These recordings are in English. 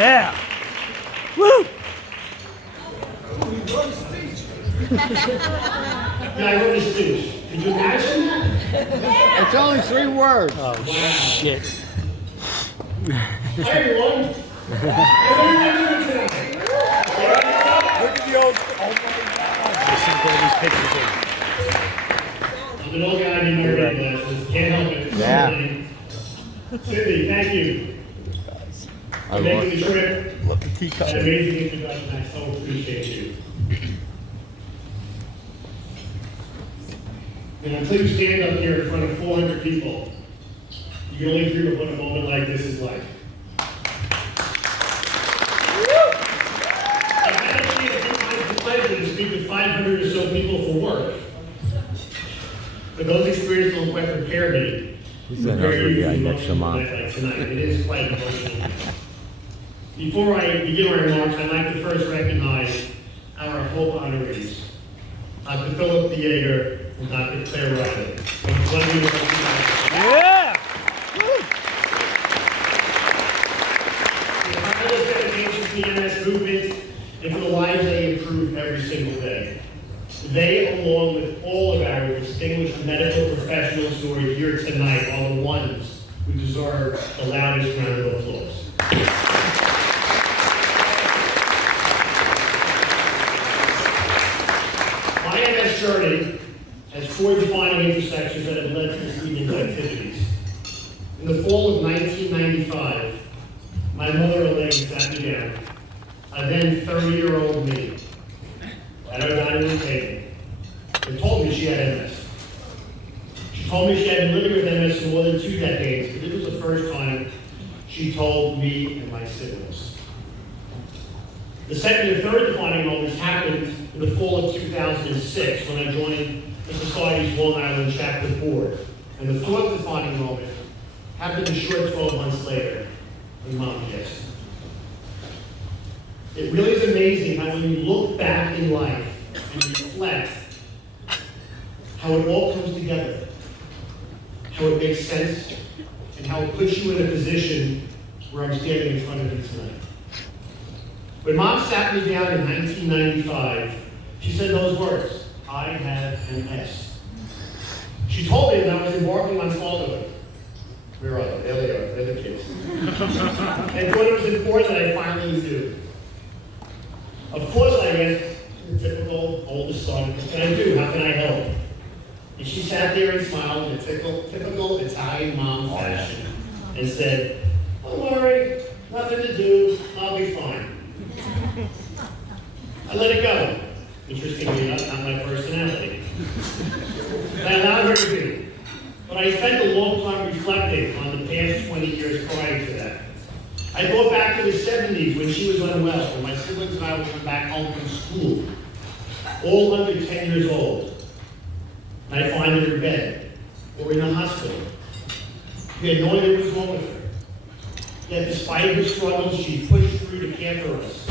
Yeah. Woo! Yeah, I wrote a speech. Did you imagine that? It's only 3 words. Oh, shit. Hi, everyone. What are you doing tonight? Look at the old. Oh my God. I sent all these pictures in. I'm an old guy in my reading glasses. Can't help it. Yeah. Cindy, thank you for making the trip. Love the teacup. An amazing introduction. I so appreciate you. And until you stand up here in front of 400 people, you can only dream of what a moment like this is like. I've had a chance to pleasure to speak with 500 or so people for work. But those experiences don't quite prepare me. He said that would be next to mom. Like tonight. It is quite emotional. Before I begin my remarks, I'd like to first recognize our Hope honorees, Dr. Philip Yeager and Dr. Claire Riley. Yeah! For the tireless dedication to the MS movement and for the lives they improve every single day. They, along with all of our distinguished medical professionals who are here tonight, are the ones who deserve the loudest round of applause. My MS journey has 4 defining intersections that have led to this evening's activities. In the fall of 1995, my mother Elaine sat me down, a then 30-year-old me, at our dining room table, and told me she had MS. She told me she had been living with MS for more than 2 decades, but it was the first time she told me and my siblings. The second and third defining moments happened in the fall of 2006 when I joined the Society's Long Island chapter board. And the fourth defining moment happened a short 12 months later when Mom passed. It really is amazing how when you look back in life and reflect how it all comes together, how it makes sense, and how it puts you in a position where I'm standing in front of you tonight. When Mom sat me down in 1995, she said those words, "I have MS." She told me that I was embarking on fatherhood. Where are they? There they are. They're the kids. And thought it was important that I finally knew. Of course, I asked the typical oldest son, "What can I do? How can I help?" And she sat there and smiled in a typical Italian mom fashion and said, "Don't worry, nothing to do. I'll be fine." I let it go. Interestingly enough, not my personality. And I allowed her to be. But I spent a long time reflecting on the past 20 years prior to that. I thought back to the 70s when she was unwell, when my siblings and I would come back home from school, all under 10 years old. And I'd find her in bed or in a hospital. We had no idea what was wrong with her. Yet despite her struggles, she pushed through to care for us.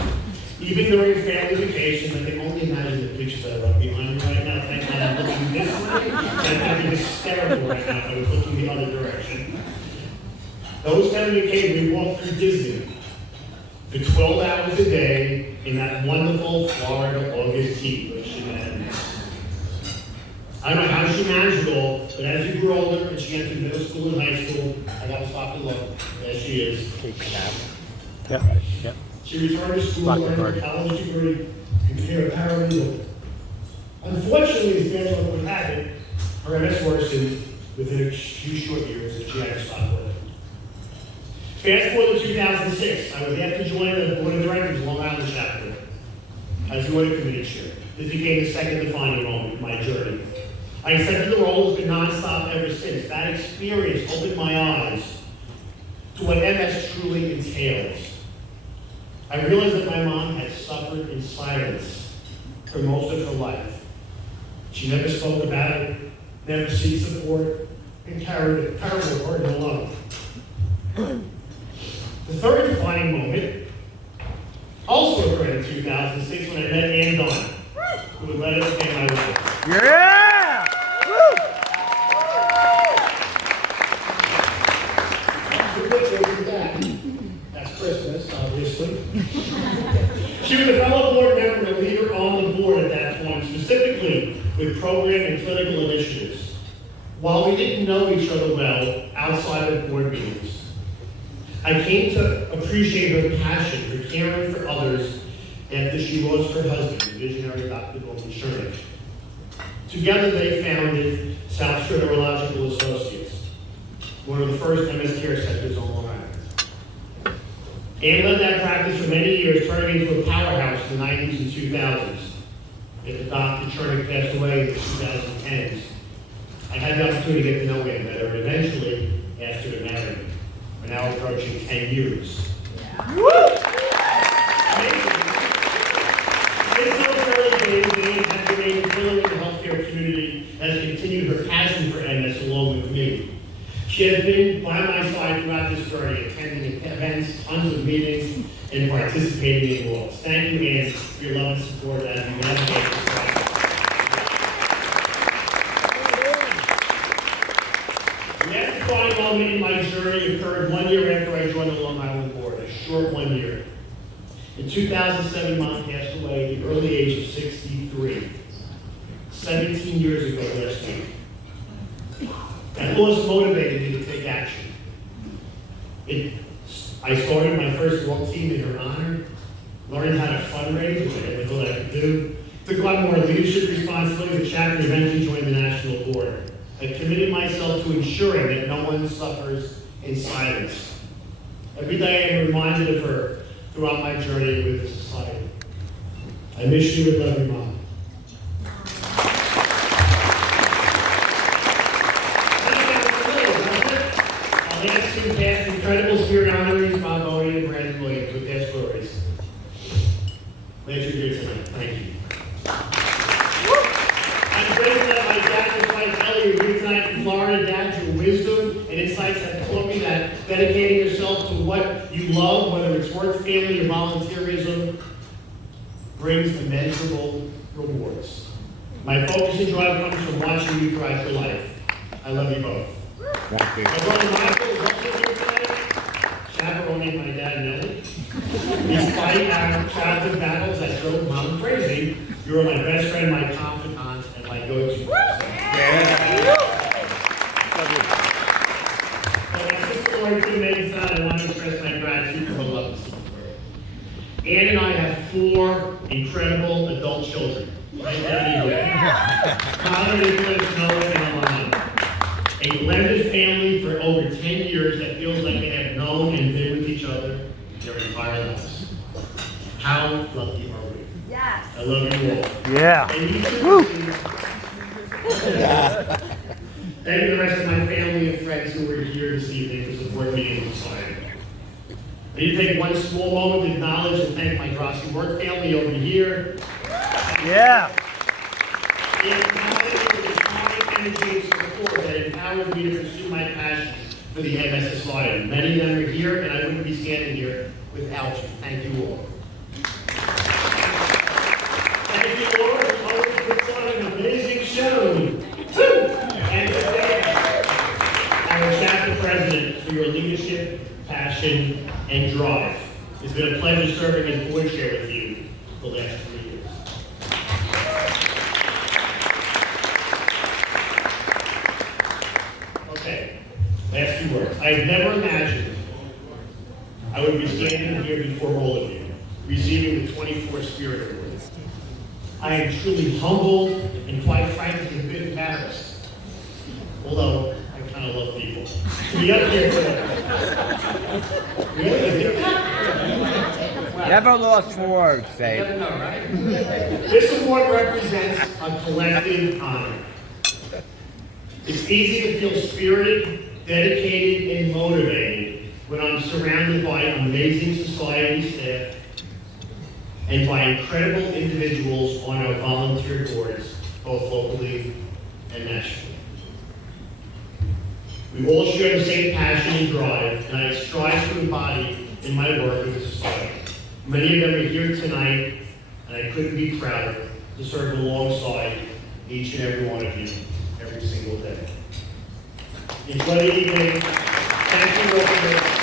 Even during family vacations, I can only imagine the pictures that are up behind me right now. Thank God I'm looking this way. I'd be hysterical right now if I was looking the other direction. Those family vacations, we walked through Disney for 12 hours a day in that wonderful Florida August heat where she met me. I don't know how she managed it all, but as you grew older and she entered middle school and high school, I got to stop and look. There she is. Yep. Yep. She returned to school, earned her college degree, and became a paralegal. Unfortunately, as bad luck would have it, her MS worsened within a few short years and she had to stop working. Fast forward to 2006, I was asked to join the board of directors of Long Island chapter as the audit committee chair. This became the second defining moment in my journey. I accepted the role, it's been nonstop ever since. That experience opened my eyes to what MS truly entails. I realized that my mom had suffered in silence for most of her life. She never spoke about it, never sought support, and carried a terrible burden alone. The third defining moment also occurred in 2006 when I met Ann Dunn, who would later become my wife. Yeah! Woo! The picture is that. That's Christmas, obviously. with program and clinical initiatives. While we didn't know each other well outside of board meetings, I came to appreciate her passion for caring for others after she lost her husband, the visionary Dr. Norman Chernick. Together they founded South Shore Neurological Associates, one of the first MS care centers on Long Island. Ann led that practice for many years, turning into a powerhouse in the 90s and 2000s. After Dr. Chernick passed away in the 2010s, I had the opportunity to get to know Ann better, and eventually asked her to marry me. We're now approaching 10 years. Yeah. Since those early days, Ann has remained a pillar in the healthcare community and has continued her passion for MS along with me. She has been by my side throughout this journey, attending events, tons of meetings, and participating in walks. Thank you, Ann, for your love and support as we navigate this process. The last defining moment in my journey occurred 1 year after I joined the Long Island Board, a short 1 year. In 2007, Mom passed away at the early age of 63, 17 years ago last week. That loss motivated me to take action. I started my first walk team in her honor, learned how to fundraise, which I never thought I could do, took on more leadership responsibilities at chapter, and eventually joined the national board. I committed myself to ensuring that no one suffers in silence. Every day I am reminded of her throughout my journey with the society. I miss you and love you, Mom. I'll ask some past incredible spirit honorees, Bob Bowie and Brandon Williams, with their stories. Glad you're here tonight. Thank you. I'm grateful that my dad was like Ellie, who's here tonight from Florida. Dad, your wisdom and insights have taught me that dedicating yourself to what you love, whether it's work, family, or volunteerism, brings immeasurable rewards. My focus and drive comes from watching you throughout your life. I love you both. Thank you. My brother Michael is also here tonight, chaperoning my dad Nellie. Despite our childhood battles that drove Mom crazy, you are my best friend, my confidant, and my go-to person. So my sister Lori couldn't make it tonight. I want to express my gratitude for her love and support. Ann and I have 4 incredible adult children. Right there, Connor is going to know it and online. A blended family for over 10 years that feels like they have known and been with each other their entire lives. How lucky are we? Yes. I love you all. Yeah. And you too. Thank you to the rest of my family and friends who were here this evening to support me in society. I need to take one small moment to acknowledge and thank my Grossi work family over here. Yeah. And the time, energy, and support that empowers me to pursue my passion for the MS Society. Many of them are here, and I wouldn't be standing here without you. Thank you all. Thank you all for always put on an amazing show. And today, our chapter president, for your leadership, passion, and drive. It's been a pleasure serving as board chair with you the last 3 years. Okay, last few words. I have never imagined I would be standing here before all of you, receiving the 24 Spirit Award. I am truly humbled and quite frankly a bit embarrassed, although I kind of love people. To be up here today. Really? Never lost for words, Dave. Never know, right? This award represents a collective honor. It's easy to feel spirited, dedicated, and motivated when I'm surrounded by amazing society staff and by incredible individuals on our volunteer boards, both locally and nationally. We all share the same passion and drive, and I strive to embody in my work with the society. Many of them are here tonight, and I couldn't be prouder to serve alongside each and every one of you every single day. Enjoy the evening. Thank you all for this.